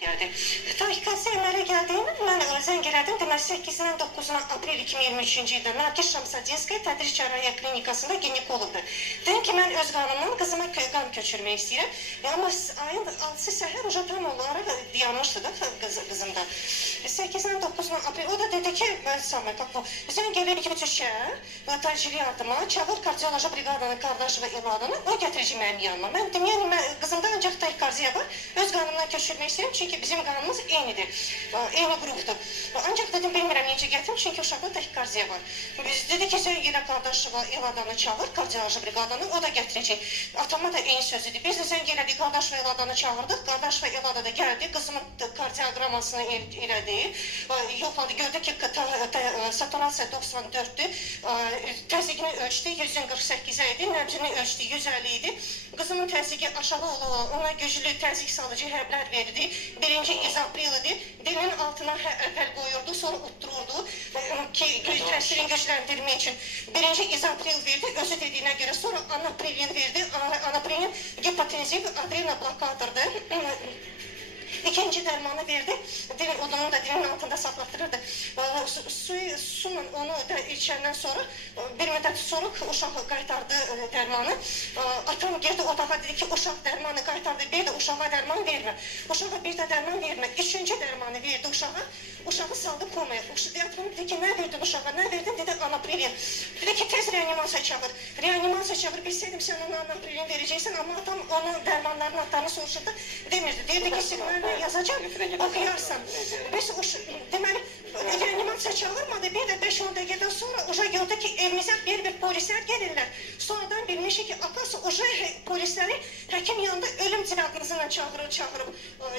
geldi. Tahkikatçı Emel'e geldiğinde ben zəng elədim. Deməli 8-dən 9-una aprel 2023-cü ildə Narkiz Şamsadinskaya Tədris Cərrahiyyə Klinikasında ginekologdur. Dedim ki, mən öz qanımdan qızıma qan köçürmək istəyirəm. Amma ayın 6-sı səhər uca tam olaraq dayanmışdı da qızımda. 8-dən 9-una aprel. O da dedi ki, ben Samet, sən gələk ki, Türkiyəyə, təcili yardıma, çağır kardioloji briqadanın qardaşı və evladını, o gətirəcək mənim yanıma. Mən dedim, yəni qızımda ancaq tahkikardiya var, öz qanımdan köçürmək istəyirəm, çünki bizim qanımız eynidir, eyni qrupdur. Ancaq dedim, bilmirəm necə gətirim, çünki uşaqda tahkikardiya var. Biz dedi ki, sən yenə qardaşı və evladanı çağır, kardioloji briqadanı, o da gətirəcək. Atama da eyni sözüdür. Biz də zəng elədik, qardaş və evladanı çağırdıq, qardaş və evlada da gəldi, qızımın kardioqramasını elədi. Yoxladı, gördü ki, saturasiya 94'dür, təzyiqini ölçdü, 148 idi, nəbzini ölçdü, 150 idi. Qızımın təzyiqi aşağı olan, ona güclü təzyiq salıcı həblər verdi. Birinci izapril idi, dilin altına əpəl qoyurdu, sonra uttururdu ki, təsirini gücləndirmək üçün. Birinci izapril verdi, özü dediyinə görə, sonra anaprilin verdi, anaprilin hipotenziv adrena blokadırdı. İkinci dərmanı verdi, odunu da dilin altında saxlatdırırdı. Suyla onu da içəndən sonra, bir müddət sonra uşaq qaytardı dərmanı. Atam girdi otağa, dedi ki, uşaq dərmanı qaytardı, bir də uşağa dərman vermə. Uşağa bir də dərman vermə. Üçüncü dərmanı verdi uşağa, uşağı saldı komaya. Diatron dedi ki, nə verdin uşağa, nə verdin, dedi anaprilin. Dedi ki, tez reanimasiya çağır. Reanimasiya çağır, bilsəydim sən ona anaprilin verəcəksən, amma atam onun dərmanlarının adlarını soruşurdu, demirdi. Deyirdi ki, siqnalini yazacaq, oxuyarsan. Biz deməli, reanimasiya çağırmadı, bir də 5-10 dəqiqədən sonra uca gördü ki, evimizə bir polislər gəlirlər. Sonradan bilmişik ki, atası uca polisləri həkim yanında ölüm diaqnozuyla çağırıb.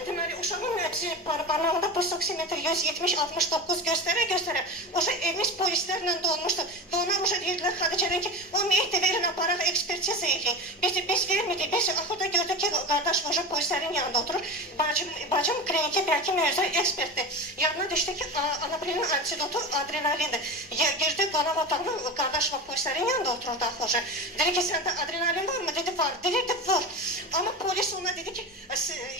Deməli, uşağın nəbzi barmağında pulsoksimetr 170-69 göstərə. Uca evimiz polislərlə dolmuşdu. Və onlar uca deyirdilər Xadicədən ki, o meyitdə verin aparaq ekspertiza eləyin. Biz vermədik, biz axırda gördük ki, qardaş uca polislərin yanında oturur. Bacım kliniki belki mövzu ekspertdir. Yadına düşdü ki, anaprilin antidotu adrenalindir. Girdi qanav otağına, qardaş və polislərin yanında otururdu axı. Dedi ki, səndə adrenalin var mı? Dedi, var. Dedi, var. Amma polis ona dedi ki,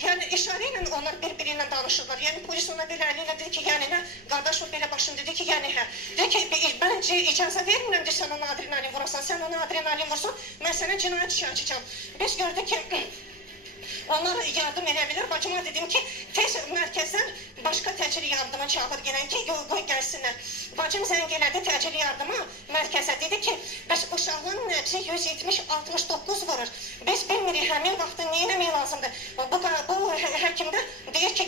yəni işarə ilə onlar bir-biri ilə danışırlar. Yəni polis ona belə əli ilə dedi ki, yəni nə? Qardaş o belə başını dedi ki, yəni hə. Dedi ki, mən icazə vermirəm ki, sən ona adrenalin vurasan, sən ona adrenalin vursan, mən sənə cinayət işi açacağım. Biz gördük ki, onlar yardım edə bilir. Bacıma dedim ki, tez mərkəzdən başqa təcili yardıma çağır gələn ki, qoy gəlsinlər. Bacım zəng elədi təcili yardıma mərkəzə. Dedi ki, bəs uşağın nəbzi 170-69 vurur. Biz bilmirik həmin vaxtda nə eləmək lazımdır. Bu həkimdə deyir ki,